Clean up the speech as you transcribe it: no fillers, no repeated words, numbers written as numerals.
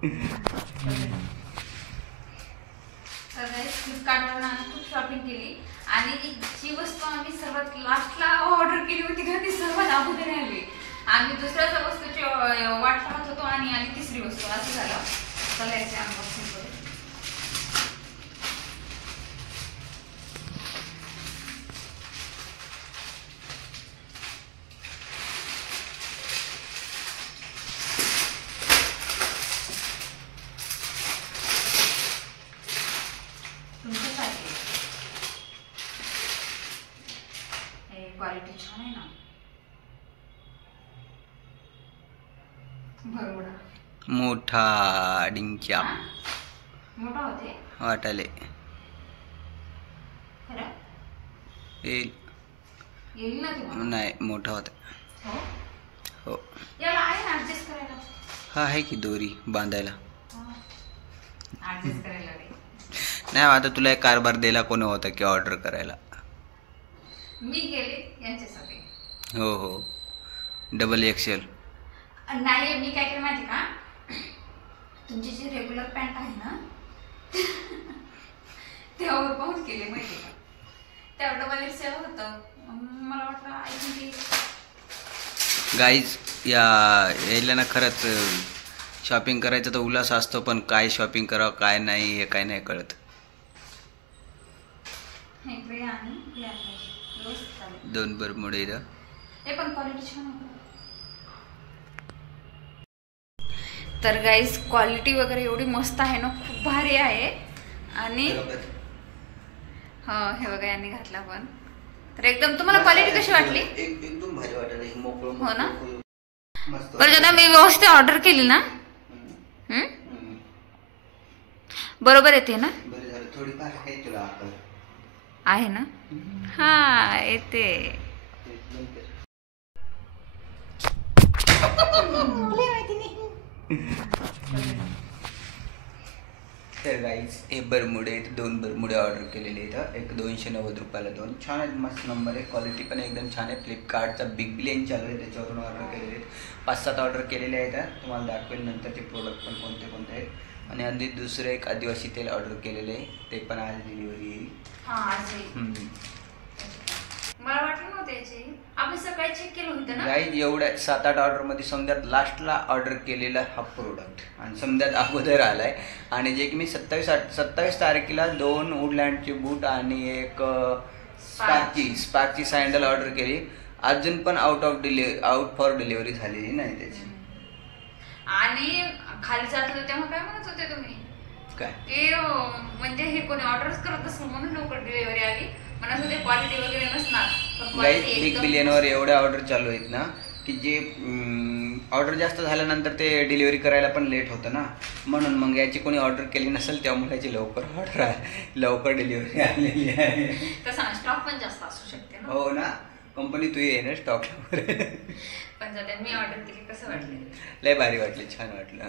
फ्लिपकार्टवरून आम्ही खूप शॉपिंग केली आणि जी वस्तू आम्ही सर्वात लास्टला ऑर्डर केली होती का ती सर्वात अगोदर आली. आम्ही दुसऱ्याच वस्तूची वाट पाहत होतो आणि आली तिसरी वस्तू. असं झालं. चला याचे अनबॉक्सिंग करू. क्वालिटी छान आहे ना. बरोबर मोठा डिंच्या मोठा होते वाटाले खरं येईल ना तुम्हाला. नाही मोठा होता. हो याला आहे ना ऍडजस्ट करायला. हा आहे की दोरी बांधायला. ऍडजस्ट करायला नाही आता तुला एक कारभार दिला कोणी होता की ऑर्डर करायला. मी गेले यांच्यासाठी. हो हो डबल एक्सेल. नाही मी काय केलं माहिती का, तुमची जी रेग्युलर पॅन्ट आहे ना त्यावर पाहून केले माहिती का. त्यावर डबल एक्सेल होतं. मला वाटलं आय थिंक गाईज यायला ना खरंच शॉपिंग करायचं तर उल्हास असतो, पण काय शॉपिंग करावं काय नाही हे काय नाही कळत. दोन बरमुडे इथं. पण क्वालिटी छान. तर गाईज क्वालिटी वगैरे एवढी मस्त आहे ना, खूप भारी आहे. आणि हे बघा यांनी घातला पण. तर एकदम तुम्हाला क्वालिटी कशी वाटली? एकदम भारी वाटली. हो ना. बरं दादा मी व्यवस्थित ऑर्डर केली ना. बरोबर येते ना. आहे ना. हा येते. तर गाईज हे बरमुडे दोन बरमुडे ऑर्डर केलेले इथं. एक 290 रुपयाला दोन. छान आहेत, मस्त नंबर आहे. क्वालिटी पण एकदम छान आहे. फ्लिपकार्टचा बिग बिलियन चालू आहे त्याच्यावरून ऑर्डर केलेले आहेत. 5-7 ऑर्डर केलेले आहेत. तुम्हाला दाखवेल नंतरचे प्रोडक्ट पण कोणते कोणते आहेत. आणि आधी दुसरं एक आदिवासी तेल ऑर्डर केलेले आहे, ते पण आज डिलिव्हरी येईल. मला वाटलं नव्हतं याची. आपण सकाळी चेक केलं होतं ना. गाईज एवढ्या 7-8 ऑर्डरमध्ये समजात लास्टला ऑर्डर केलेला हा प्रोडक्ट आणि समजात अगोदर आलाय. आणि जे की मी 27 तारखेला 2 वुडलँडचे बूट आणि एक स्पार्कची सँडल ऑर्डर केली. अजून पण आउट फॉर डिलिव्हरी झालेली नाही त्याची. आणि खाली जात होते तेव्हा काय म्हणत होते तुम्ही काय की म्हणजे हे कोणी ऑर्डरच करत असेल म्हणून लवकर डिलिव्हरी आली. म्हणत होते क्वालिटी वगैरे नसणार. बिग बिलियनवर एवढ्या ऑर्डर चालू आहेत ना की जे ऑर्डर जास्त झाल्यानंतर ते डिलिव्हरी करायला पण लेट होतं ना. म्हणून मग याची कोणी ऑर्डर केली नसेल त्यामुळे याची लवकर डिलिव्हरी आलेली आहे. तसा स्टॉक पण जास्त असू शकते ना. हो ना. कंपनी तू ये ना स्टॉकला. पण मी ऑर्डर केली कसं वाटलं? लय भारी वाटले, छान वाटलं.